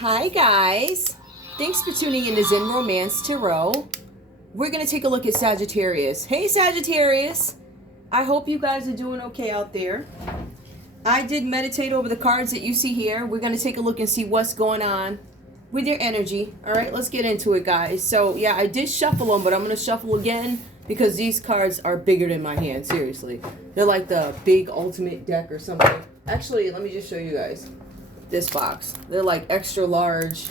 Hi guys, thanks for tuning in to Zen Romance Tarot. We're going to take a look at Sagittarius. Hey Sagittarius, I hope you guys are doing okay out there. I did meditate over the cards that you see here. We're going to take a look and see what's going on with your energy. Alright, let's get into it guys. So yeah, I did shuffle them, but I'm going to shuffle again because these cards are bigger than my hand, seriously. They're like the big ultimate deck or something. Actually, let me just show you guys this box. They're like extra large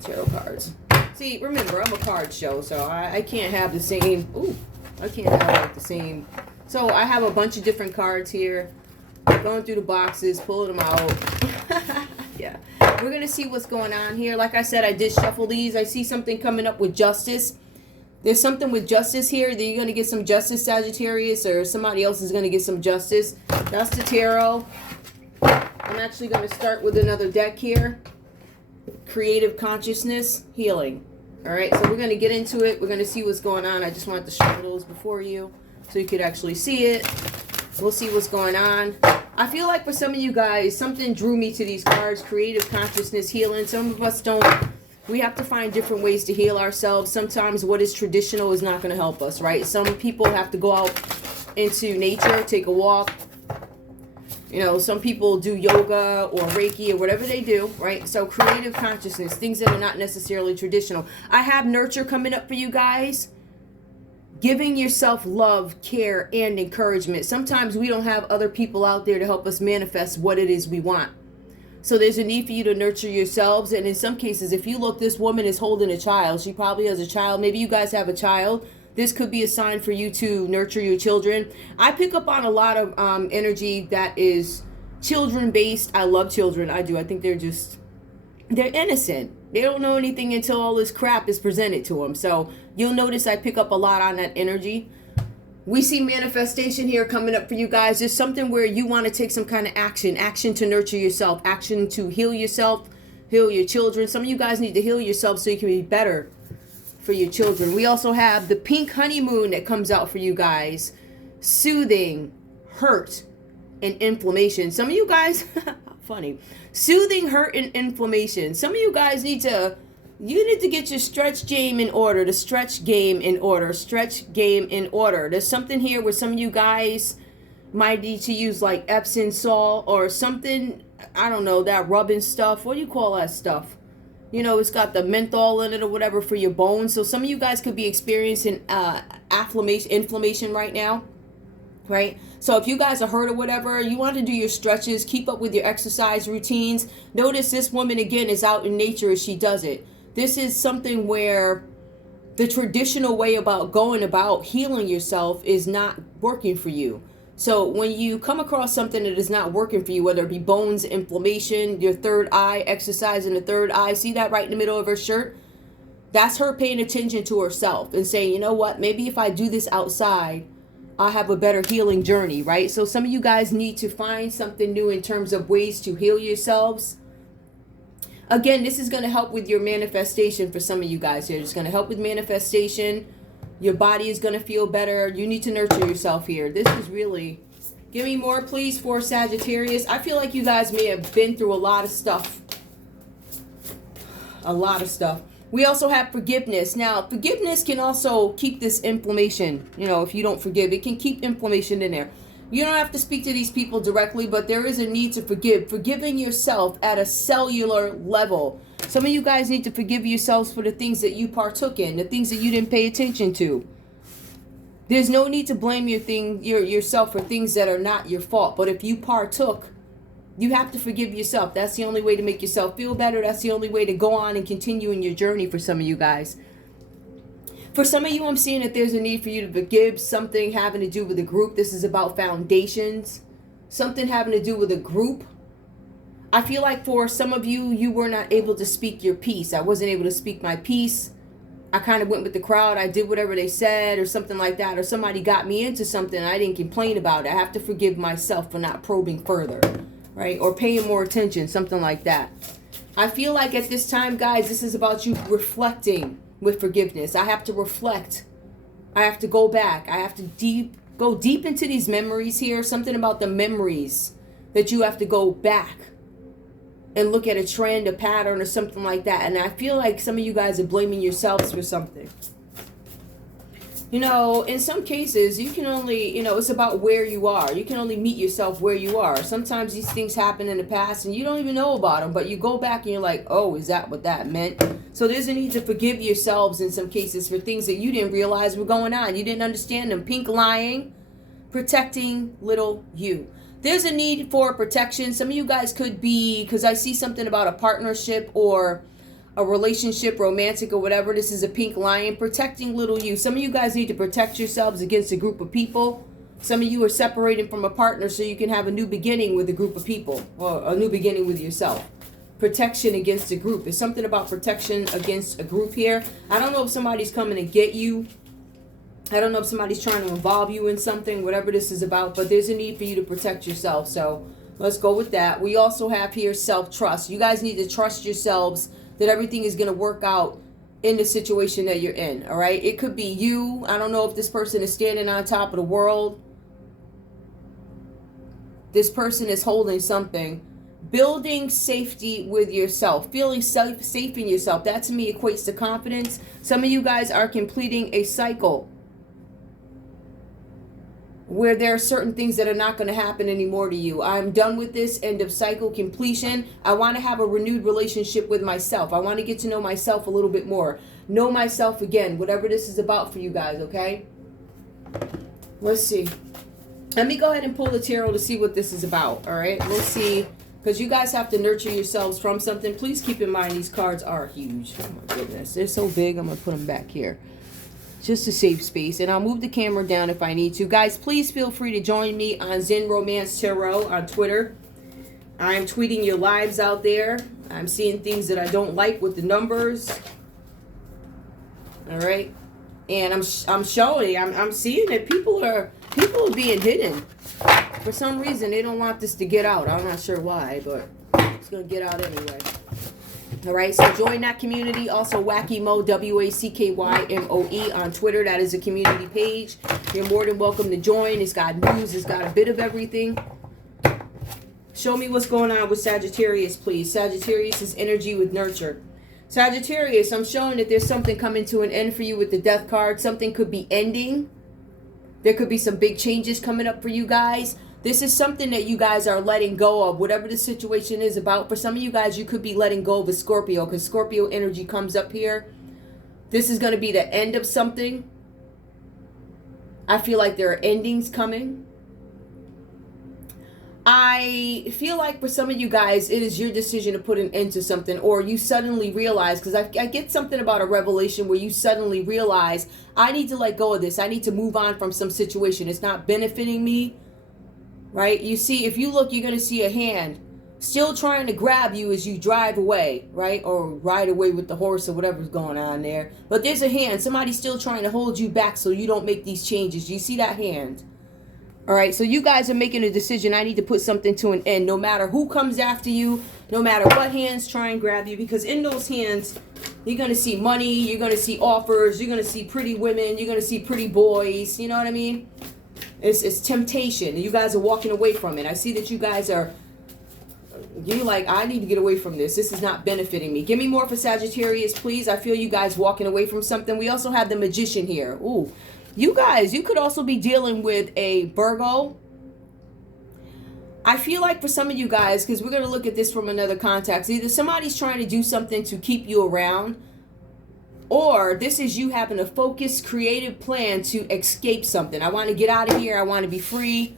tarot cards. See, remember, I'm a card show, so I can't have the same. Ooh, I can't have like the same. So I have a bunch of different cards here. Going through the boxes, pulling them out. Yeah, we're gonna see what's going on here. Like I said, I did shuffle these. I see something coming up with justice. There's something with justice here. That you're gonna get some justice, Sagittarius, or somebody else is gonna get some justice. That's the tarot. I'm actually going to start with another deck here. Creative Consciousness Healing. Alright, so we're going to get into it. We're going to see what's going on. I just wanted to show those before you so you could actually see it. We'll see what's going on. I feel like for some of you guys, something drew me to these cards. Creative Consciousness Healing. Some of us don't. We have to find different ways to heal ourselves. Sometimes what is traditional is not going to help us, right? Some people have to go out into nature, take a walk. You know, some people do yoga or Reiki or whatever they do, right? So creative consciousness, things that are not necessarily traditional. I have nurture coming up for you guys. Giving yourself love, care, and encouragement. Sometimes we don't have other people out there to help us manifest what it is we want. So there's a need for you to nurture yourselves. And in some cases, if you look, this woman is holding a child. She probably has a child. Maybe you guys have a child. This could be a sign for you to nurture your children. I pick up on a lot of energy that is children-based. I love children. I do. I think they're innocent. They don't know anything until all this crap is presented to them. So you'll notice I pick up a lot on that energy. We see manifestation here coming up for you guys. There's something where you want to take some kind of action. Action to nurture yourself. Action to heal yourself. Heal your children. Some of you guys need to heal yourself so you can be better for your children. We also have the pink honeymoon that comes out for you guys. Soothing, hurt, and inflammation. Some of you guys, funny. Soothing, hurt, and inflammation. Some of you guys need to get your stretch game in order. The stretch game in order. Stretch game in order. There's something here where some of you guys might need to use like Epsom salt or something. I don't know, that rubbing stuff. What do you call that stuff? You know, it's got the menthol in it or whatever for your bones. So some of you guys could be experiencing inflammation right now, right? So if you guys are hurt or whatever, you want to do your stretches, keep up with your exercise routines. Notice this woman, again, is out in nature as she does it. This is something where the traditional way about going about healing yourself is not working for you. So when you come across something that is not working for you, whether it be bones, inflammation, your third eye, exercise in the third eye, see that right in the middle of her shirt? That's her paying attention to herself and saying, you know what, maybe if I do this outside, I'll have a better healing journey, right? So some of you guys need to find something new in terms of ways to heal yourselves. Again, this is going to help with your manifestation for some of you guys here. It's going to help with manifestation. Your body is going to feel better. You need to nurture yourself here. This is really... Give me more, please, for Sagittarius. I feel like you guys may have been through a lot of stuff. A lot of stuff. We also have forgiveness. Now, forgiveness can also keep this inflammation. You know, if you don't forgive, it can keep inflammation in there. You don't have to speak to these people directly, but there is a need to forgive. Forgiving yourself at a cellular level. Some of you guys need to forgive yourselves for the things that you partook in, the things that you didn't pay attention to. There's no need to blame yourself for things that are not your fault. But if you partook, you have to forgive yourself. That's the only way to make yourself feel better. That's the only way to go on and continue in your journey for some of you guys. For some of you, I'm seeing that there's a need for you to forgive something having to do with a group. This is about foundations. Something having to do with a group. I feel like for some of you, you were not able to speak your piece. I wasn't able to speak my piece. I kind of went with the crowd. I did whatever they said or something like that. Or somebody got me into something. I didn't complain about it. I have to forgive myself for not probing further, right? Or paying more attention, something like that. I feel like at this time, guys, this is about you reflecting with forgiveness. I have to reflect. I have to go back. I have to go deep into these memories here. Something about the memories that you have to go back and look at a trend, a pattern, or something like that. And I feel like some of you guys are blaming yourselves for something. You know, in some cases, you can only, you know, it's about where you are. You can only meet yourself where you are. Sometimes these things happen in the past and you don't even know about them, but you go back and you're like, oh, is that what that meant? So there's a need to forgive yourselves in some cases for things that you didn't realize were going on. You didn't understand them. Pink lying, protecting little you. There's a need for protection. Some of you guys could be, because I see something about a partnership or a relationship, romantic or whatever. This is a pink lion, protecting little you. Some of you guys need to protect yourselves against a group of people. Some of you are separating from a partner so you can have a new beginning with a group of people, or a new beginning with yourself. Protection against a group. There's something about protection against a group here. I don't know if somebody's coming to get you. I don't know if somebody's trying to involve you in something, whatever this is about, but there's a need for you to protect yourself. So let's go with that. We also have here self-trust. You guys need to trust yourselves that everything is going to work out in the situation that you're in, all right? It could be you. I don't know if this person is standing on top of the world. This person is holding something. Building safety with yourself. Feeling safe in yourself. That to me equates to confidence. Some of you guys are completing a cycle where there are certain things that are not going to happen anymore to you. I'm done with this, end of cycle, completion. I want to have a renewed relationship with myself. I want to get to know myself a little bit more. Know myself again, whatever this is about for you guys, okay? Let's see. Let me go ahead and pull the tarot to see what this is about, all right? Let's see, because you guys have to nurture yourselves from something. Please keep in mind these cards are huge. Oh my goodness, they're so big. I'm going to put them back here. Just a safe space, and I'll move the camera down if I need to. Guys, please feel free to join me on Zen Romance Tarot on Twitter. I am tweeting your lives out there. I'm seeing things that I don't like with the numbers. All right, and I'm showing. I'm seeing that people are being hidden for some reason. They don't want this to get out. I'm not sure why, but it's gonna get out anyway. All right, so join that community. Also, wackymoe, wackymoe on Twitter. That is a community page. You're more than welcome to join. It's got news. It's got a bit of everything. Show me what's going on with Sagittarius, please. Sagittarius is energy with nurture. Sagittarius, I'm showing that there's something coming to an end for you with the death card. Something could be ending. There could be some big changes coming up for you guys. This is something that you guys are letting go of, whatever the situation is about. For some of you guys, you could be letting go of a Scorpio, because Scorpio energy comes up here. This is going to be the end of something. I feel like there are endings coming. I feel like for some of you guys, it is your decision to put an end to something, or you suddenly realize, because I get something about a revelation where you suddenly realize, I need to let go of this. I need to move on from some situation. It's not benefiting me. Right? You see, if you look, you're going to see a hand still trying to grab you as you drive away, right? Or ride away with the horse or whatever's going on there. But there's a hand. Somebody's still trying to hold you back so you don't make these changes. You see that hand? All right, so you guys are making a decision. I need to put something to an end, no matter who comes after you, no matter what hands try and grab you, because in those hands, you're going to see money, you're going to see offers, you're going to see pretty women, you're going to see pretty boys, you know what I mean? It's temptation. You guys are walking away from it. I see that you guys are, you're like, I need to get away from this. This is not benefiting me. Give me more for Sagittarius, please. I feel you guys walking away from something. We also have the Magician here. Ooh, you guys, you could also be dealing with a Virgo. I feel like for some of you guys, because we're going to look at this from another context, either somebody's trying to do something to keep you around, or this is you having a focused, creative plan to escape something. I want to get out of here. I want to be free.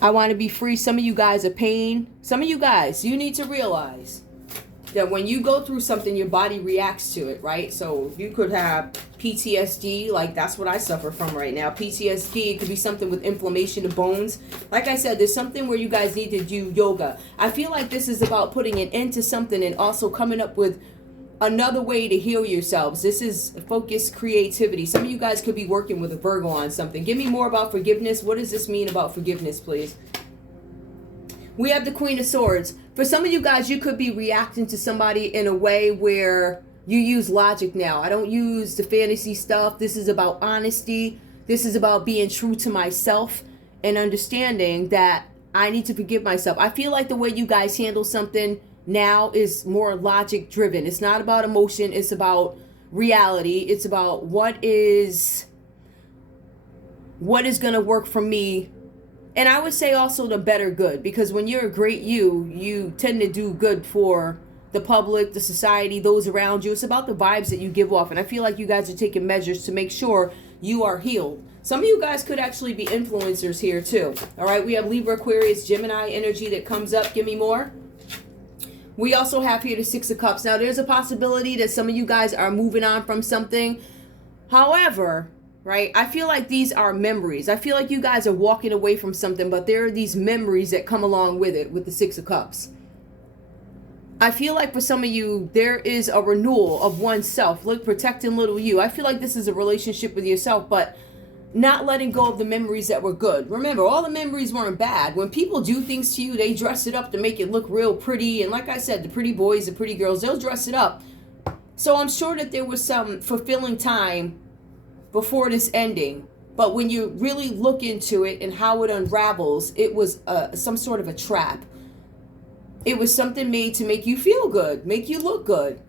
I want to be free. Some of you guys are pain. Some of you guys, you need to realize that when you go through something, your body reacts to it, right? So you could have PTSD, like that's what I suffer from right now. PTSD, it could be something with inflammation of bones. Like I said, there's something where you guys need to do yoga. I feel like this is about putting an end to something and also coming up with another way to heal yourselves. This is focused creativity. Some of you guys could be working with a Virgo on something. Give me more about forgiveness. What does this mean about forgiveness, please? We have the Queen of Swords. For some of you guys, you could be reacting to somebody in a way where you use logic now. I don't use the fantasy stuff. This is about honesty. This is about being true to myself and understanding that I need to forgive myself. I feel like the way you guys handle something now is more logic driven. It's not about emotion. It's about reality. It's about what is going to work for me. And I would say also the better good, because when you're a great you tend to do good for the public, the society, those around you. It's about the vibes that you give off. And I feel like you guys are taking measures to make sure you are healed. Some of you guys could actually be influencers here too. All right, we have Libra, Aquarius, Gemini energy that comes up. Give me more. We also have here the Six of Cups. Now, there's a possibility that some of you guys are moving on from something. However, right, I feel like these are memories. I feel like you guys are walking away from something, but there are these memories that come along with it, with the Six of Cups. I feel like for some of you, there is a renewal of oneself. Look, protecting little you. I feel like this is a relationship with yourself, but not letting go of the memories that were good. Remember, all the memories weren't bad. When people do things to you, they dress it up to make it look real pretty. And like I said, the pretty boys, the pretty girls, they'll dress it up. So I'm sure that there was some fulfilling time before this ending. But when you really look into it and how it unravels, it was some sort of a trap. It was something made to make you feel good, make you look good.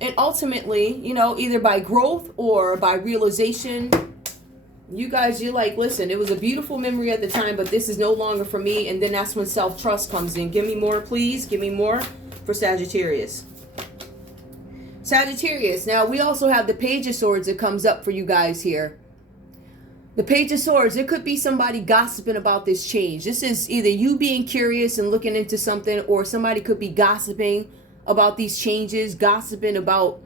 And ultimately, you know, either by growth or by realization, you guys, you're like, listen, it was a beautiful memory at the time, but this is no longer for me. And then that's when self-trust comes in. Give me more, please. Give me more for Sagittarius. Sagittarius. Now, we also have the Page of Swords that comes up for you guys here. The Page of Swords, it could be somebody gossiping about this change. This is either you being curious and looking into something, or somebody could be gossiping about these changes, gossiping about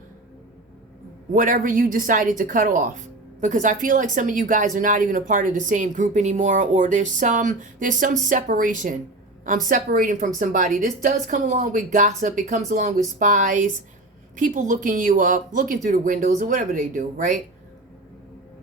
whatever you decided to cut off. Because I feel like some of you guys are not even a part of the same group anymore, or there's some separation. I'm separating from somebody. This does come along with gossip. It comes along with spies, people looking you up, looking through the windows, or whatever they do, right?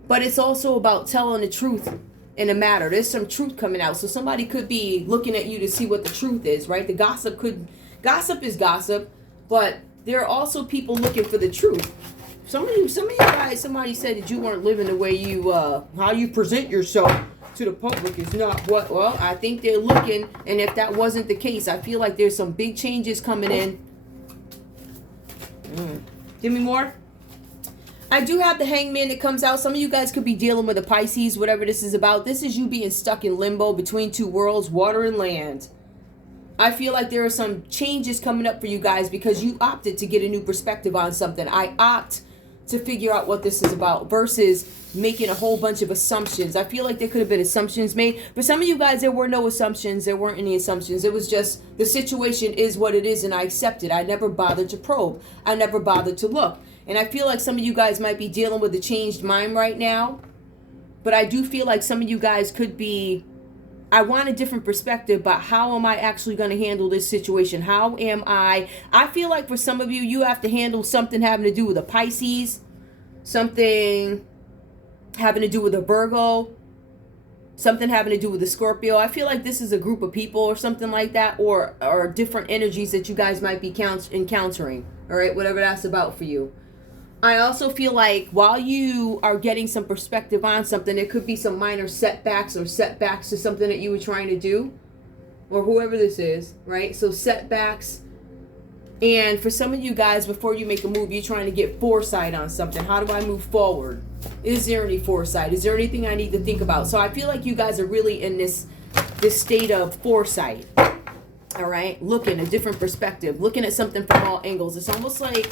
But it's also about telling the truth in a matter. There's some truth coming out. So somebody could be looking at you to see what the truth is, right? The gossip is gossip, but there are also people looking for the truth. Some of you guys, somebody said that you weren't living the way you, how you present yourself to the public is not what, well, I think they're looking, and if that wasn't the case, I feel like there's some big changes coming in. Give me more. I do have the Hangman that comes out. Some of you guys could be dealing with a Pisces, whatever this is about. This is you being stuck in limbo between two worlds, water and land. I feel like there are some changes coming up for you guys because you opted to get a new perspective on something. I opt to figure out what this is about versus making a whole bunch of assumptions. I feel like there could have been assumptions made. For some of you guys, there were no assumptions. There weren't any assumptions. It was just the situation is what it is, and I accept it. I never bothered to probe. I never bothered to look. And I feel like some of you guys might be dealing with a changed mind right now. But I do feel like some of you guys could be, I want a different perspective, but how am I actually going to handle this situation? How am I feel like for some of you, you have to handle something having to do with a Pisces, something having to do with a Virgo, something having to do with a Scorpio. I feel like this is a group of people or something like that, or different energies that you guys might be encountering. All right, whatever that's about for you. I also feel like while you are getting some perspective on something, there could be some minor setbacks or setbacks to something that you were trying to do, or whoever this is, right? So setbacks. And for some of you guys, before you make a move, you're trying to get foresight on something. How do I move forward? Is there any foresight? Is there anything I need to think about? So I feel like you guys are really in this state of foresight. All right? Looking a different perspective, looking at something from all angles. It's almost like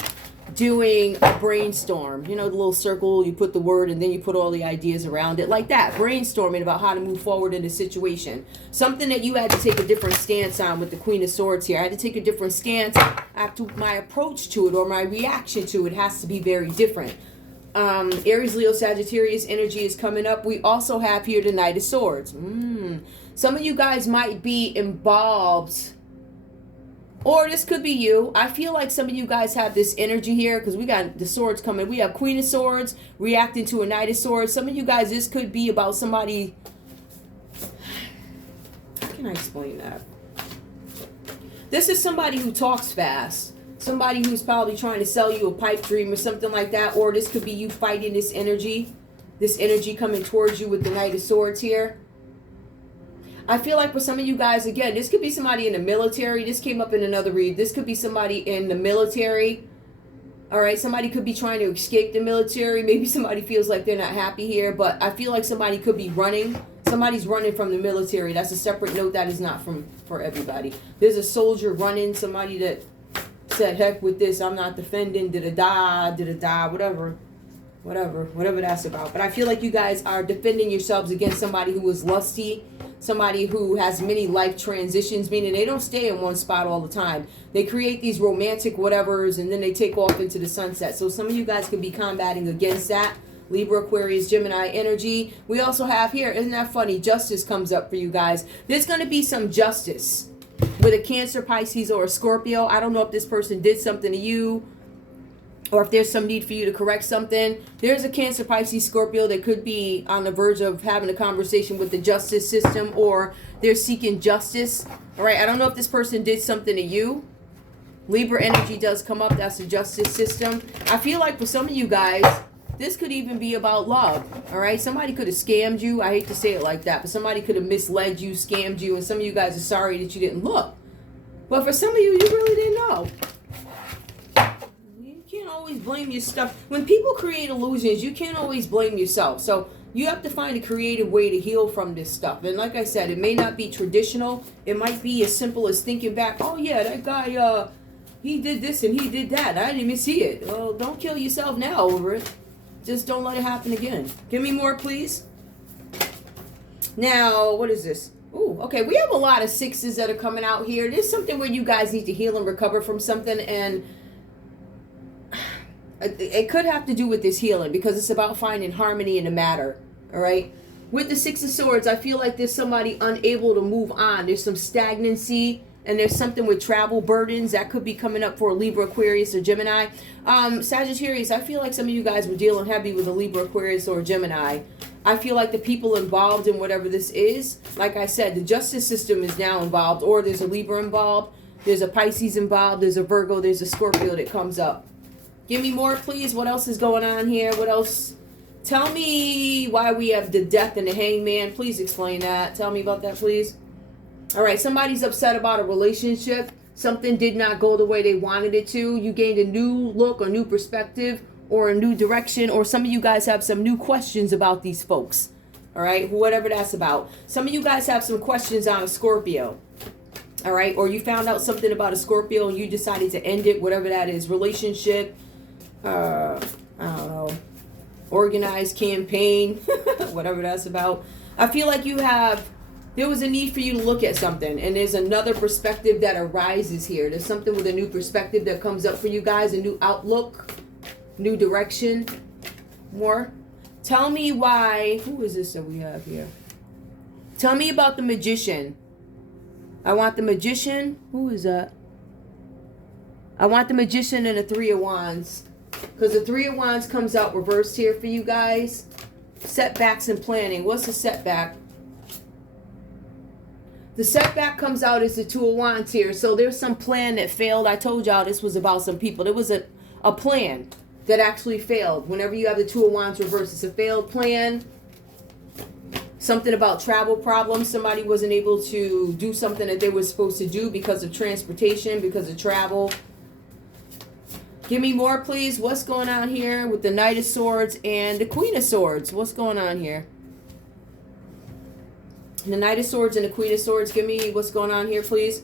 doing a brainstorm, you know, the little circle, you put the word and then you put all the ideas around it, like that, brainstorming about how to move forward in a situation. Something that you had to take a different stance on with the Queen of Swords here. I had to take a different stance. After my approach to it or my reaction to it has to be very different. Aries, Leo, Sagittarius energy is coming up. We also have here the Knight of Swords. Some of you guys might be involved, or this could be you. I feel like some of you guys have this energy here because we got the swords coming. We have Queen of Swords reacting to a Knight of Swords. Some of you guys, this could be about somebody. How can I explain that? This is somebody who talks fast. Somebody who's probably trying to sell you a pipe dream or something like that. Or this could be you fighting this energy. This energy coming towards you with the Knight of Swords here. I feel like for some of you guys, again, this could be somebody in the military. This came up in another read. This could be somebody in the military. All right, somebody could be trying to escape the military. Maybe somebody feels like they're not happy here, but I feel like somebody could be running. Somebody's running from the military. That's a separate note. That is not for everybody. There's a soldier running, somebody that said, heck with this, I'm not defending, da-da-da, whatever that's about. But I feel like you guys are defending yourselves against somebody who is lusty, somebody who has many life transitions, meaning they don't stay in one spot all the time. They create these romantic whatevers and then they take off into the sunset. So some of you guys could be combating against that. Libra, Aquarius, Gemini energy. We also have here, isn't that funny? Justice comes up for you guys. There's going to be some justice with a Cancer, Pisces, or a Scorpio. I don't know if this person did something to you or if there's some need for you to correct something. There's a Cancer, Pisces, Scorpio that could be on the verge of having a conversation with the justice system, or they're seeking justice. All right, I don't know if this person did something to you. Libra energy does come up. That's the justice system. I feel like for some of you guys, this could even be about love. All right, somebody could have scammed you. I hate to say it like that, but somebody could have misled you, scammed you, and some of you guys are sorry that you didn't look. But for some of you, you really didn't know. Can't always blame your stuff. When people create illusions, you can't always blame yourself. So you have to find a creative way to heal from this stuff. And like I said, it may not be traditional. It might be as simple as thinking back, oh yeah, that guy, he did this and he did that. I didn't even see it. Well, don't kill yourself now over it. Just don't let it happen again. Give me more, please. Now, what is this? Ooh, okay, we have a lot of sixes that are coming out here. There's something where you guys need to heal and recover from something, and it could have to do with this healing because it's about finding harmony in the matter, all right? With the Six of Swords, I feel like there's somebody unable to move on. There's some stagnancy, and there's something with travel burdens that could be coming up for Libra, Aquarius, or Gemini. Sagittarius, I feel like some of you guys were dealing heavy with a Libra, Aquarius, or Gemini. I feel like the people involved in whatever this is, like I said, the justice system is now involved, or there's a Libra involved, there's a Pisces involved, there's a Virgo, there's a Scorpio that comes up. Give me more, please. What else is going on here? What else? Tell me why we have the Death and the Hangman. Please explain that. Tell me about that, please. All right, somebody's upset about a relationship. Something did not go the way they wanted it to. You gained a new look, a new perspective, or a new direction, or some of you guys have some new questions about these folks. All right, whatever that's about. Some of you guys have some questions on a Scorpio. All right, or you found out something about a Scorpio and you decided to end it, whatever that is. Relationship, I don't know, organized campaign, whatever that's about. I feel like there was a need for you to look at something, and there's another perspective that arises here. There's something with a new perspective that comes up for you guys, a new outlook, new direction. More. Tell me why. Who is this that we have here? Tell me about the Magician. I want the Magician. Who is that? I want the Magician and the Three of Wands. Because the Three of Wands comes out reversed here for you guys. Setbacks and planning. What's the setback? The setback comes out as the Two of Wands here. So there's some plan that failed. I told y'all this was about some people. There was a plan that actually failed. Whenever you have the Two of Wands reversed, it's a failed plan. Something about travel problems. Somebody wasn't able to do something that they were supposed to do because of transportation, because of travel. Give me more, please. What's going on here with the Knight of Swords and the Queen of Swords? What's going on here? The Knight of Swords and the Queen of Swords. Give me what's going on here, please.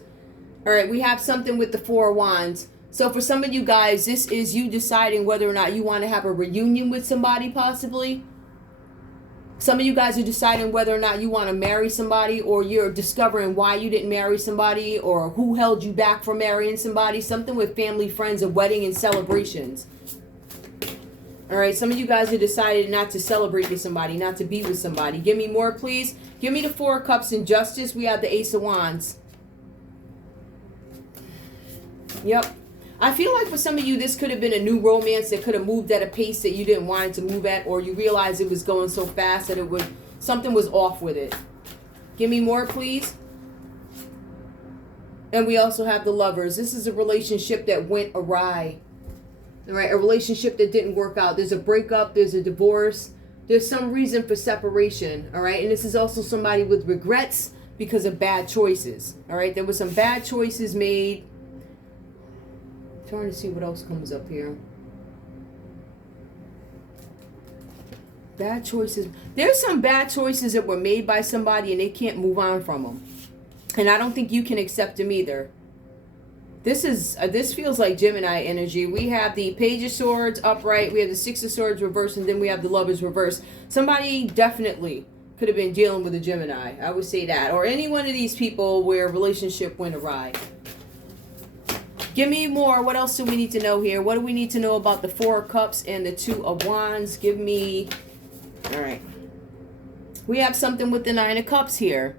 All right, we have something with the Four of Wands. So for some of you guys, this is you deciding whether or not you want to have a reunion with somebody, possibly. Some of you guys are deciding whether or not you want to marry somebody, or you're discovering why you didn't marry somebody, or who held you back from marrying somebody. Something with family, friends, a wedding, and celebrations. All right, some of you guys have decided not to celebrate with somebody, not to be with somebody. Give me more, please. Give me the Four of Cups and Justice. We have the Ace of Wands. Yep. I feel like for some of you, this could have been a new romance that could have moved at a pace that you didn't want it to move at, or you realized it was going so fast that something was off with it. Give me more, please. And we also have the Lovers. This is a relationship that went awry. All right, a relationship that didn't work out. There's a breakup, there's a divorce, there's some reason for separation, all right? And this is also somebody with regrets, because of bad choices. All right, there was some bad choices made. I'm trying to see what else comes up here. Bad choices. There's some bad choices that were made by somebody and they can't move on from them. And I don't think you can accept them either. This feels like Gemini energy. We have the Page of Swords upright, we have the Six of Swords reversed, and then we have the Lovers reversed. Somebody definitely could have been dealing with a Gemini. I would say that. Or any one of these people where a relationship went awry. Give me more. What else do we need to know here? What do we need to know about the Four of Cups and the Two of Wands? Give me... All right. We have something with the Nine of Cups here.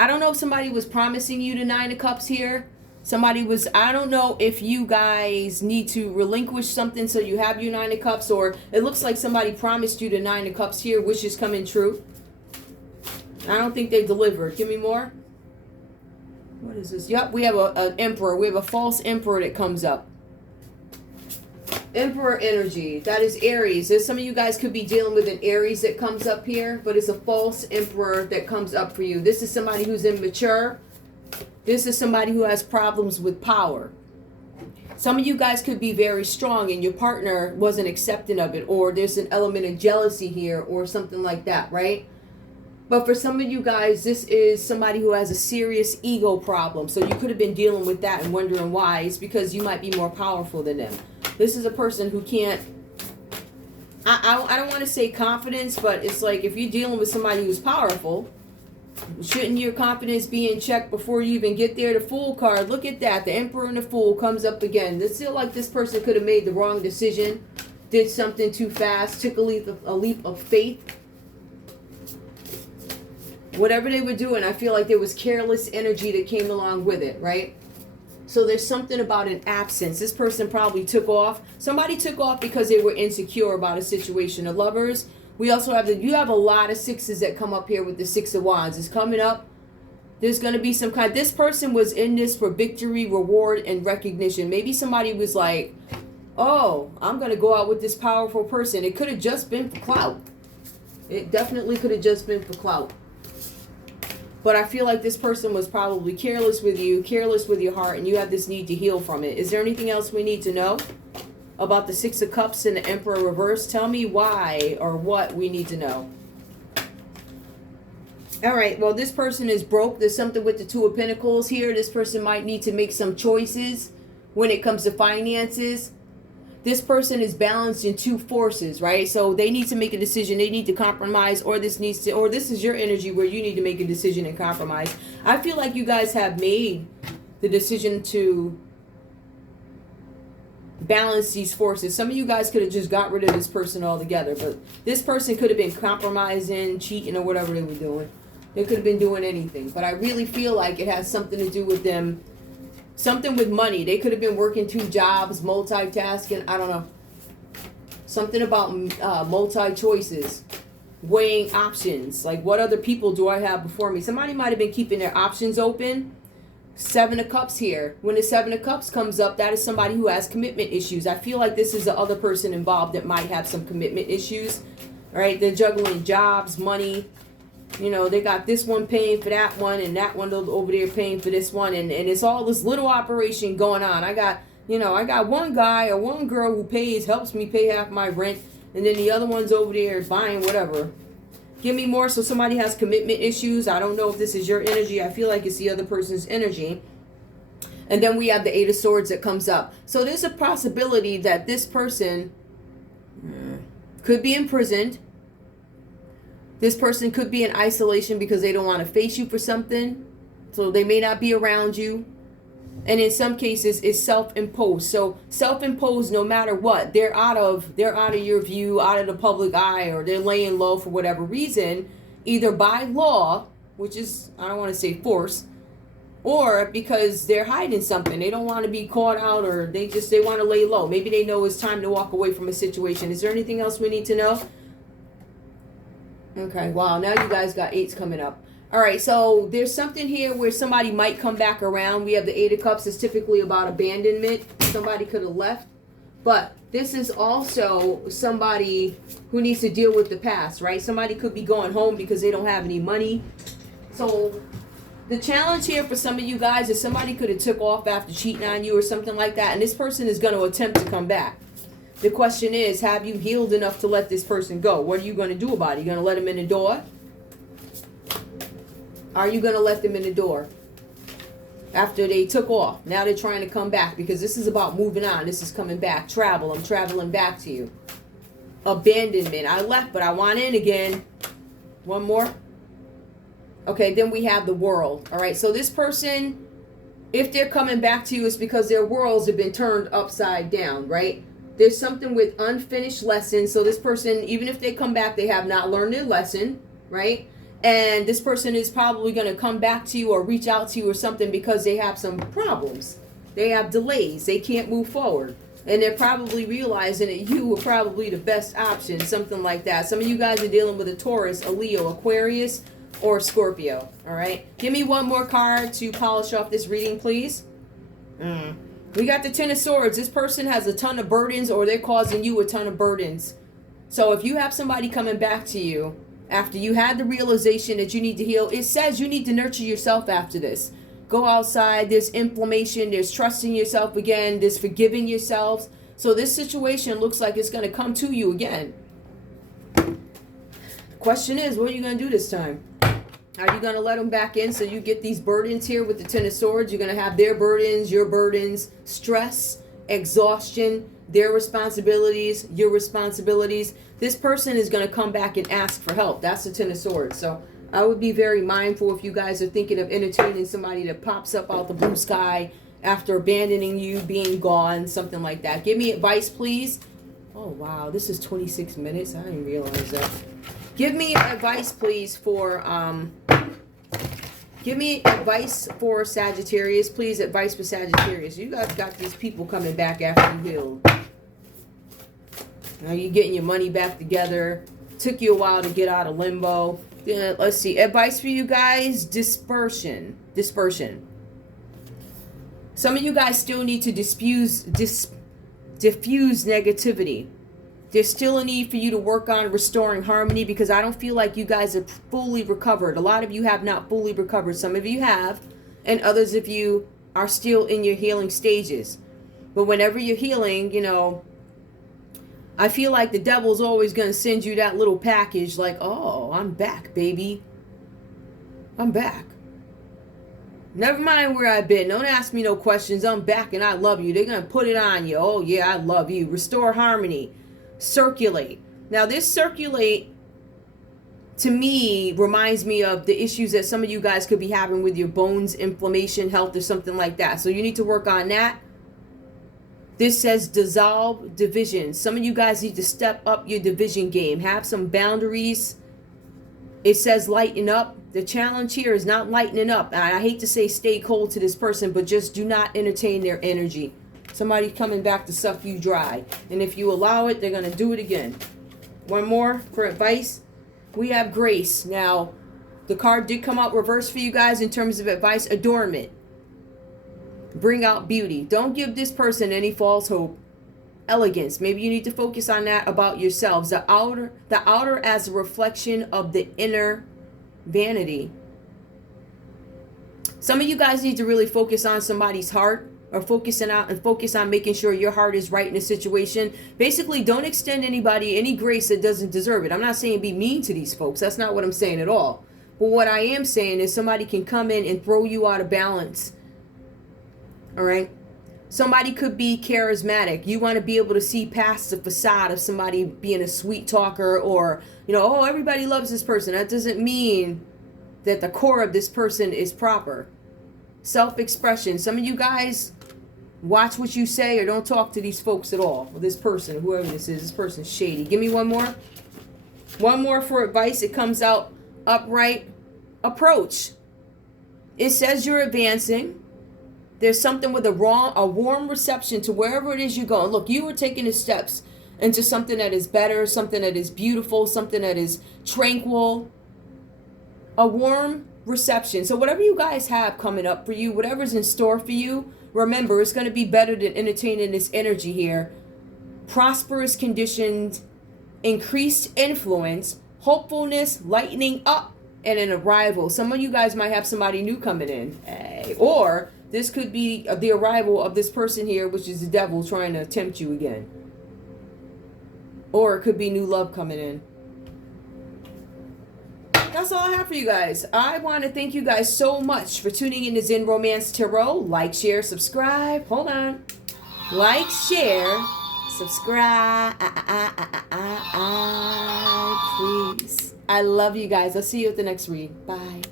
I don't know if somebody was promising you the Nine of Cups here. Somebody was, I don't know if you guys need to relinquish something so you have your Nine of Cups, or it looks like somebody promised you the Nine of Cups here, which is coming true. I don't think they delivered. Give me more. What is this? Yep, we have an Emperor. We have a false Emperor that comes up. Emperor energy. That is Aries. There's some of you guys could be dealing with an Aries that comes up here, but it's a false Emperor that comes up for you. This is somebody who's immature. This is somebody who has problems with power. Some of you guys could be very strong and your partner wasn't accepting of it, or there's an element of jealousy here or something like that, right? But for some of you guys, this is somebody who has a serious ego problem. So you could have been dealing with that and wondering why. It's because you might be more powerful than them. This is a person who can't, I don't want to say confidence, but it's like if you're dealing with somebody who's powerful, shouldn't your confidence be in check before you even get there? The Fool card, look at that. The Emperor and the Fool comes up again. It's still like this person could have made the wrong decision, did something too fast, took a leap of faith. Whatever they were doing, I feel like there was careless energy that came along with it, right? So there's something about an absence. This person probably took off. Somebody took off because they were insecure about a situation. The Lovers. We also have you have a lot of sixes that come up here with the Six of Wands. It's coming up. There's going to be some kind. This person was in this for victory, reward, and recognition. Maybe somebody was like, oh, I'm going to go out with this powerful person. It could have just been for clout. It definitely could have just been for clout. But I feel like this person was probably careless with you, careless with your heart, and you have this need to heal from it. Is there anything else we need to know about the Six of Cups and the Emperor reverse? Tell me why or what we need to know. All right, well, this person is broke. There's something with the Two of Pentacles here. This person might need to make some choices when it comes to finances. This person is balanced in two forces, right? So they need to make a decision. They need to compromise, or this is your energy where you need to make a decision and compromise. I feel like you guys have made the decision to balance these forces. Some of you guys could have just got rid of this person altogether, but this person could have been compromising, cheating, or whatever they were doing. They could have been doing anything, but I really feel like it has something to do with them. Something with money. They could have been working two jobs, multitasking. I don't know. Something about multi-choices. Weighing options. Like, what other people do I have before me? Somebody might have been keeping their options open. Seven of Cups here. When the Seven of Cups comes up, that is somebody who has commitment issues. I feel like this is the other person involved that might have some commitment issues. All right, they're juggling jobs, money. You know, they got this one paying for that one and that one over there paying for this one. And it's all this little operation going on. I got one guy or one girl who helps me pay half my rent. And then the other one's over there buying whatever. Give me more. So somebody has commitment issues. I don't know if this is your energy. I feel like it's the other person's energy. And then we have the Eight of Swords that comes up. So there's a possibility that this person could be imprisoned. This person could be in isolation because they don't want to face you for something. So they may not be around you. And in some cases, it's self-imposed. So self-imposed, no matter what, they're out of your view, out of the public eye, or they're laying low for whatever reason, either by law, which is, I don't want to say force, or because they're hiding something. They don't want to be caught out, or they want to lay low. Maybe they know it's time to walk away from a situation. Is there anything else we need to know? Okay, wow, now you guys got eights coming up. All right, so there's something here where somebody might come back around. We have the Eight of Cups. It's typically about abandonment. Somebody could have left. But this is also somebody who needs to deal with the past, right? Somebody could be going home because they don't have any money. So the challenge here for some of you guys is somebody could have took off after cheating on you or something like that, and this person is going to attempt to come back. The question is, have you healed enough to let this person go? What are you going to do about it? Are you going to let them in the door? Are you going to let them in the door? After they took off, now they're trying to come back, because this is about moving on. This is coming back. Travel. I'm traveling back to you. Abandonment. I left, but I want in again. One more. Okay, then we have the world. All right, so this person, if they're coming back to you, it's because their worlds have been turned upside down, right? There's something with unfinished lessons. So this person, even if they come back, they have not learned their lesson, right? And this person is probably going to come back to you or reach out to you or something because they have some problems. They have delays. They can't move forward. And they're probably realizing that you were probably the best option, something like that. Some of you guys are dealing with a Taurus, a Leo, Aquarius, or Scorpio. All right. Give me one more card to polish off this reading, please. We got the Ten of Swords. This person has a ton of burdens, or they're causing you a ton of burdens. So if you have somebody coming back to you after you had the realization that you need to heal, it says you need to nurture yourself after this. Go outside. There's inflammation. There's trusting yourself again. There's forgiving yourselves. So this situation looks like it's going to come to you again. The question is, what are you going to do this time? Are you going to let them back in so you get these burdens here with the Ten of Swords? You're going to have their burdens, your burdens, stress, exhaustion, their responsibilities, your responsibilities. This person is going to come back and ask for help. That's the Ten of Swords. So I would be very mindful if you guys are thinking of entertaining somebody that pops up out the blue sky after abandoning you, being gone, something like that. Give me advice, please. Oh, wow. This is 26 minutes. I didn't realize that. Give me advice, please, for Sagittarius. Please, advice for Sagittarius. You guys got these people coming back after you healed. Now you're getting your money back together. Took you a while to get out of limbo. Let's see. Advice for you guys. Dispersion. Some of you guys still need to diffuse negativity. There's still a need for you to work on restoring harmony, because I don't feel like you guys are fully recovered. A lot of you have not fully recovered. Some of you have, and others of you are still in your healing stages. But whenever you're healing, you know, I feel like the devil's always going to send you that little package like, oh, I'm back, baby. I'm back. Never mind where I've been. Don't ask me no questions. I'm back and I love you. They're going to put it on you. Oh, yeah, I love you. Restore harmony. Circulate. Now, this circulate, to me, reminds me of the issues that some of you guys could be having with your bones, inflammation, health, or something like that. So you need to work on that. This says dissolve division. Some of you guys need to step up your division game. Have some boundaries. It says lighten up. The challenge here is not lightening up. I hate to say stay cold to this person, but just do not entertain their energy. Somebody coming back to suck you dry. And if you allow it, they're going to do it again. One more for advice. We have grace. Now, the card did come out reversed for you guys in terms of advice. Adornment. Bring out beauty. Don't give this person any false hope. Elegance. Maybe you need to focus on that about yourselves. The outer as a reflection of the inner vanity. Some of you guys need to really focus on somebody's heart, or focus on making sure your heart is right in a situation. Basically, don't extend anybody any grace that doesn't deserve it. I'm not saying be mean to these folks. That's not what I'm saying at all. But what I am saying is somebody can come in and throw you out of balance. All right? Somebody could be charismatic. You want to be able to see past the facade of somebody being a sweet talker, or, you know, oh, everybody loves this person. That doesn't mean that the core of this person is proper. Self-expression. Some of you guys, watch what you say or don't talk to these folks at all. Or this person, whoever this person's shady. Give me one more. One more for advice. It comes out upright. Approach. It says you're advancing. There's something with a warm reception to wherever it is you're going. Look, you are taking the steps into something that is better, something that is beautiful, something that is tranquil. A warm reception. So whatever you guys have coming up for you, whatever's in store for you, remember, it's going to be better than entertaining this energy here prosperous conditions, increased influence, hopefulness, lightening up, and an arrival. Some of you guys might have somebody new coming in. Hey. Or this could be the arrival of this person here, which is the devil trying to tempt you again. Or it could be new love coming in. That's all I have for you guys. I want to thank you guys so much for tuning in to Zen Romance Tarot. Like, share, subscribe. Hold on. Like, share, subscribe. Please. I love you guys. I'll see you at the next read. Bye.